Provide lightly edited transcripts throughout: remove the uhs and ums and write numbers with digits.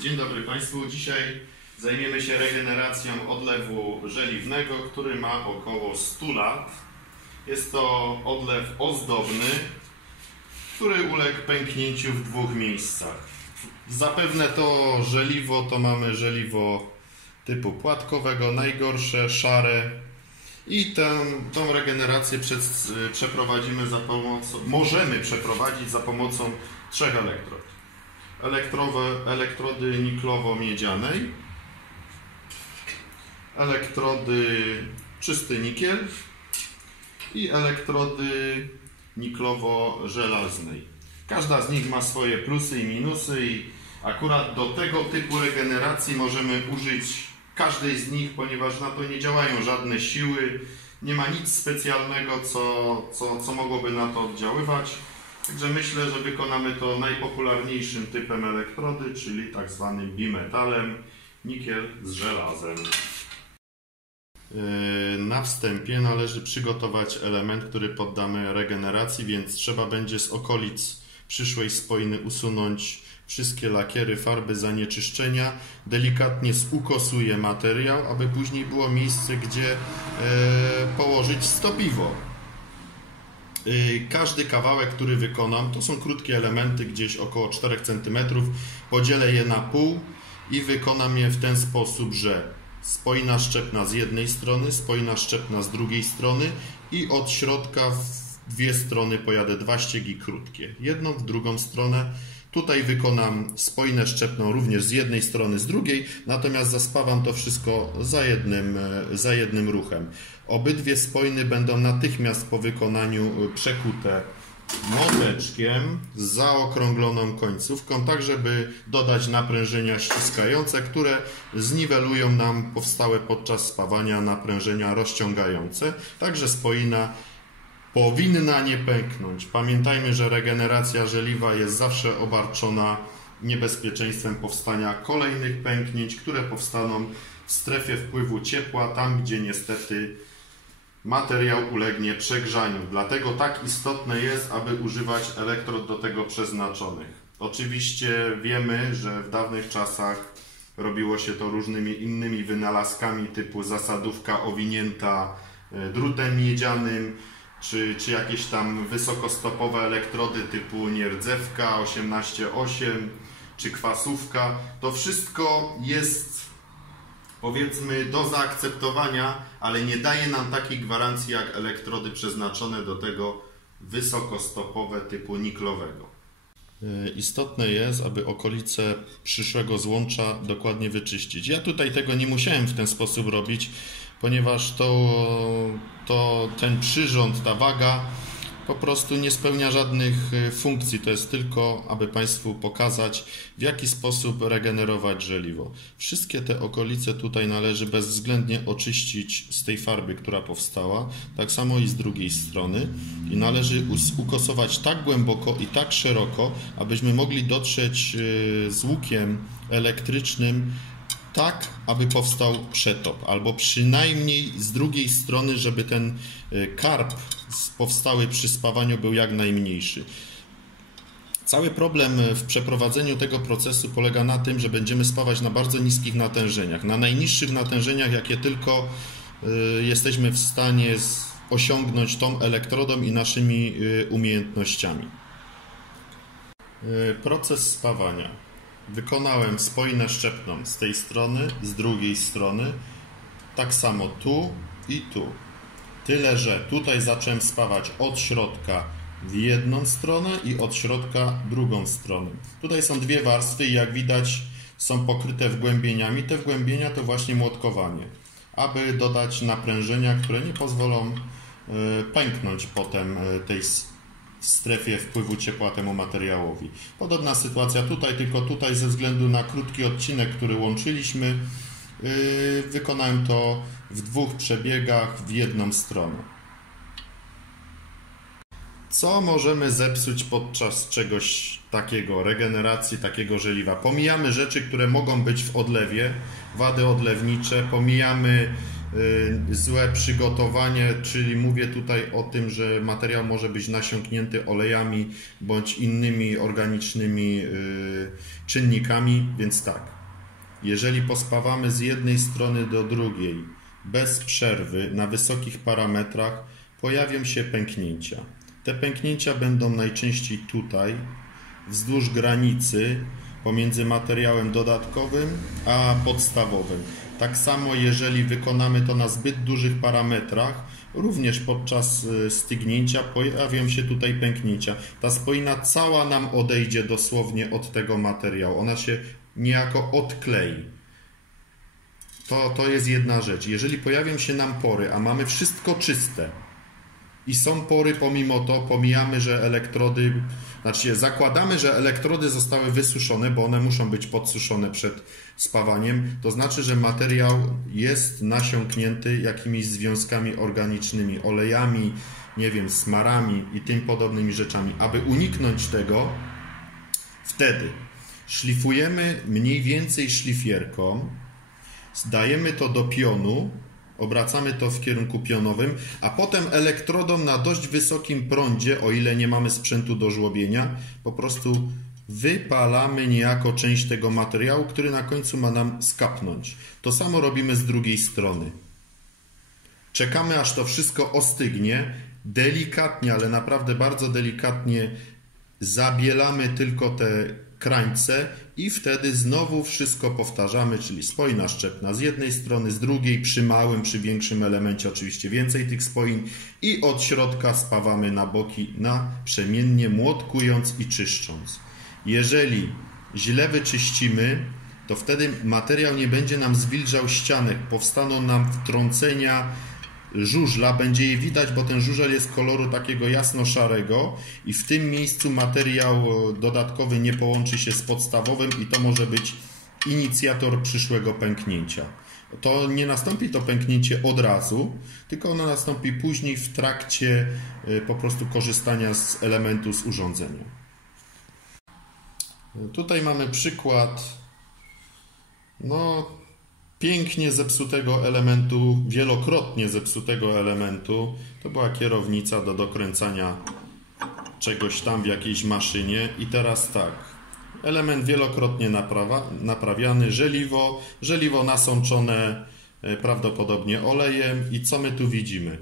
Dzień dobry Państwu. Dzisiaj zajmiemy się regeneracją odlewu żeliwnego, który ma około 100 lat. Jest to odlew ozdobny, który uległ pęknięciu w dwóch miejscach. Zapewne to żeliwo to mamy żeliwo typu płatkowego, najgorsze, szare. I tą regenerację możemy przeprowadzić za pomocą trzech elektrod. Elektrody niklowo-miedzianej, elektrody czysty nikiel i elektrody niklowo-żelaznej. Każda z nich ma swoje plusy i minusy i akurat do tego typu regeneracji możemy użyć każdej z nich, ponieważ na to nie działają żadne siły, nie ma nic specjalnego, co mogłoby na to oddziaływać. Także myślę, że wykonamy to najpopularniejszym typem elektrody, czyli tak zwanym bimetalem, nikiel z żelazem. Na wstępie należy przygotować element, który poddamy regeneracji, więc trzeba będzie z okolic przyszłej spoiny usunąć wszystkie lakiery, farby, zanieczyszczenia. Delikatnie zukosuję materiał, aby później było miejsce, gdzie położyć stopiwo. Każdy kawałek, który wykonam, to są krótkie elementy, gdzieś około 4 cm, podzielę je na pół i wykonam je w ten sposób, że spoina szczepna z jednej strony, spoina szczepna z drugiej strony i od środka w dwie strony pojadę dwa ściegi krótkie, jedną w drugą stronę. Tutaj wykonam spoinę szczepną również z jednej strony, z drugiej, natomiast zaspawam to wszystko za jednym ruchem. Obydwie spoiny będą natychmiast po wykonaniu przekute młoteczkiem z zaokrągloną końcówką, tak żeby dodać naprężenia ściskające, które zniwelują nam powstałe podczas spawania naprężenia rozciągające. Także spoina powinna nie pęknąć. Pamiętajmy, że regeneracja żeliwa jest zawsze obarczona niebezpieczeństwem powstania kolejnych pęknięć, które powstaną w strefie wpływu ciepła, tam gdzie niestety materiał ulegnie przegrzaniu. Dlatego tak istotne jest, aby używać elektrod do tego przeznaczonych. Oczywiście wiemy, że w dawnych czasach robiło się to różnymi innymi wynalazkami typu zasadówka owinięta drutem miedzianym, czy jakieś tam wysokostopowe elektrody typu nierdzewka 18,8 czy kwasówka. To wszystko jest, powiedzmy, do zaakceptowania, ale nie daje nam takiej gwarancji jak elektrody przeznaczone do tego wysokostopowe typu niklowego. Istotne jest, aby okolice przyszłego złącza dokładnie wyczyścić. Ja tutaj tego nie musiałem w ten sposób robić, ponieważ ten przyrząd, ta waga po prostu nie spełnia żadnych funkcji. To jest tylko, aby Państwu pokazać, w jaki sposób regenerować żeliwo. Wszystkie te okolice tutaj należy bezwzględnie oczyścić z tej farby, która powstała. Tak samo i z drugiej strony. I należy ukosować tak głęboko i tak szeroko, abyśmy mogli dotrzeć z łukiem elektrycznym tak, aby powstał przetop, albo przynajmniej z drugiej strony, żeby ten karp powstały przy spawaniu był jak najmniejszy. Cały problem w przeprowadzeniu tego procesu polega na tym, że będziemy spawać na bardzo niskich natężeniach, na najniższych natężeniach, jakie tylko jesteśmy w stanie osiągnąć tą elektrodą i naszymi umiejętnościami. Proces spawania. Wykonałem spoinę szczepną z tej strony, z drugiej strony, tak samo tu i tu. Tyle, że tutaj zacząłem spawać od środka w jedną stronę i od środka drugą stronę. Tutaj są dwie warstwy i jak widać są pokryte wgłębieniami. Te wgłębienia to właśnie młotkowanie, aby dodać naprężenia, które nie pozwolą pęknąć potem tej strefie wpływu ciepła temu materiałowi. Podobna sytuacja tutaj, tylko tutaj ze względu na krótki odcinek, który łączyliśmy, wykonałem to w dwóch przebiegach w jedną stronę. Co możemy zepsuć podczas czegoś takiego, regeneracji takiego żeliwa? Pomijamy rzeczy, które mogą być w odlewie, wady odlewnicze, pomijamy złe przygotowanie, czyli mówię tutaj o tym, że materiał może być nasiąknięty olejami bądź innymi organicznymi czynnikami, więc tak, jeżeli pospawamy z jednej strony do drugiej bez przerwy na wysokich parametrach, pojawią się pęknięcia. Te pęknięcia będą najczęściej tutaj, wzdłuż granicy pomiędzy materiałem dodatkowym a podstawowym. Tak samo jeżeli wykonamy to na zbyt dużych parametrach, również podczas stygnięcia pojawią się tutaj pęknięcia. Ta spoina cała nam odejdzie dosłownie od tego materiału. Ona się niejako odklei. To jest jedna rzecz. Jeżeli pojawią się nam pory, a mamy wszystko czyste i są pory pomimo to, pomijamy, że elektrody, znaczy zakładamy, że elektrody zostały wysuszone, bo one muszą być podsuszone przed spawaniem, to znaczy, że materiał jest nasiąknięty jakimiś związkami organicznymi, olejami, nie wiem, smarami i tym podobnymi rzeczami. Aby uniknąć tego, wtedy szlifujemy mniej więcej szlifierką, dajemy to do pionu, obracamy to w kierunku pionowym, a potem elektrodą na dość wysokim prądzie, o ile nie mamy sprzętu do żłobienia, po prostu wypalamy niejako część tego materiału, który na końcu ma nam skapnąć. To samo robimy z drugiej strony. Czekamy, aż to wszystko ostygnie, delikatnie, ale naprawdę bardzo delikatnie zabielamy tylko te krańce i wtedy znowu wszystko powtarzamy, czyli spoina szczepna z jednej strony, z drugiej przy małym, przy większym elemencie oczywiście więcej tych spoin i od środka spawamy na boki naprzemiennie, młotkując i czyszcząc. Jeżeli źle wyczyścimy, to wtedy materiał nie będzie nam zwilżał ścianek, powstaną nam wtrącenia żużla, będzie je widać, bo ten żużel jest koloru takiego jasno-szarego i w tym miejscu materiał dodatkowy nie połączy się z podstawowym i to może być inicjator przyszłego pęknięcia. To nie nastąpi to pęknięcie od razu, tylko ono nastąpi później w trakcie po prostu korzystania z elementu, z urządzenia. Tutaj mamy przykład pięknie zepsutego elementu, wielokrotnie zepsutego elementu. To była kierownica do dokręcania czegoś tam w jakiejś maszynie i teraz tak, element wielokrotnie naprawiany, żeliwo nasączone prawdopodobnie olejem i co my tu widzimy?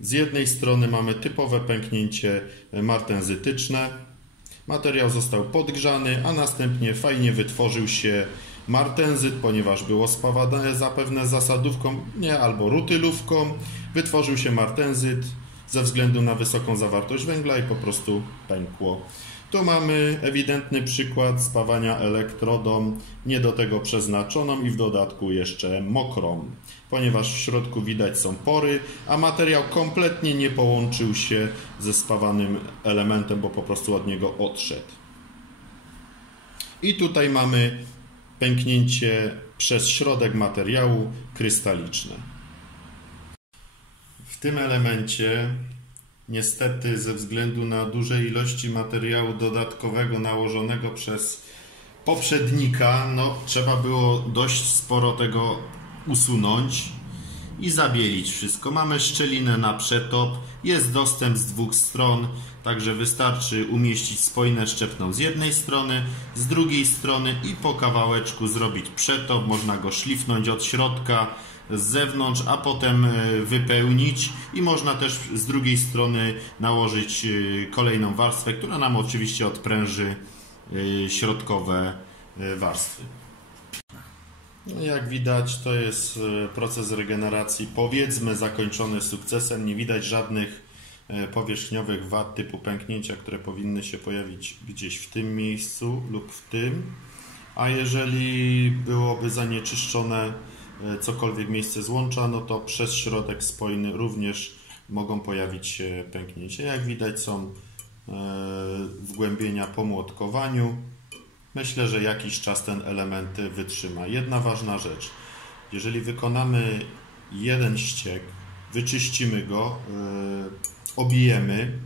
Z jednej strony mamy typowe pęknięcie martenzytyczne, materiał został podgrzany, a następnie fajnie wytworzył się martenzyt, ponieważ było spawane zapewne zasadówką, albo rutylówką, wytworzył się martenzyt ze względu na wysoką zawartość węgla i po prostu pękło. Tu mamy ewidentny przykład spawania elektrodą nie do tego przeznaczoną i w dodatku jeszcze mokrą, ponieważ w środku widać są pory, a materiał kompletnie nie połączył się ze spawanym elementem, bo po prostu od niego odszedł. I tutaj mamy pęknięcie przez środek materiału krystaliczne. W tym elemencie niestety ze względu na duże ilości materiału dodatkowego nałożonego przez poprzednika, trzeba było dość sporo tego usunąć i zabielić wszystko. Mamy szczelinę na przetop, jest dostęp z dwóch stron, także wystarczy umieścić spoinę szczepną z jednej strony, z drugiej strony i po kawałeczku zrobić przetop. Można go szlifnąć od środka, z zewnątrz, a potem wypełnić i można też z drugiej strony nałożyć kolejną warstwę, która nam oczywiście odpręży środkowe warstwy. Jak widać, to jest proces regeneracji, powiedzmy, zakończony sukcesem. Nie widać żadnych powierzchniowych wad typu pęknięcia, które powinny się pojawić gdzieś w tym miejscu lub w tym. A jeżeli byłoby zanieczyszczone cokolwiek miejsce złącza, to przez środek spoiny również mogą pojawić się pęknięcia. Jak widać, są wgłębienia po młotkowaniu. Myślę, że jakiś czas ten element wytrzyma. Jedna ważna rzecz. Jeżeli wykonamy jeden ściek, wyczyścimy go, obijemy,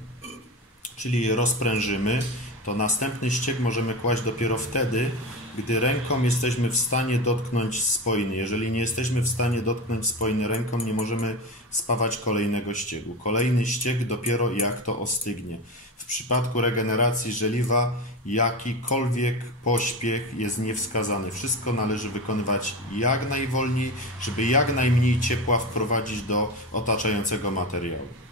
czyli rozprężymy, to następny ściek możemy kłaść dopiero wtedy, gdy ręką jesteśmy w stanie dotknąć spoiny. Jeżeli nie jesteśmy w stanie dotknąć spoiny ręką, nie możemy spawać kolejnego ściegu. Kolejny ścieg dopiero jak to ostygnie. W przypadku regeneracji żeliwa jakikolwiek pośpiech jest niewskazany. Wszystko należy wykonywać jak najwolniej, żeby jak najmniej ciepła wprowadzić do otaczającego materiału.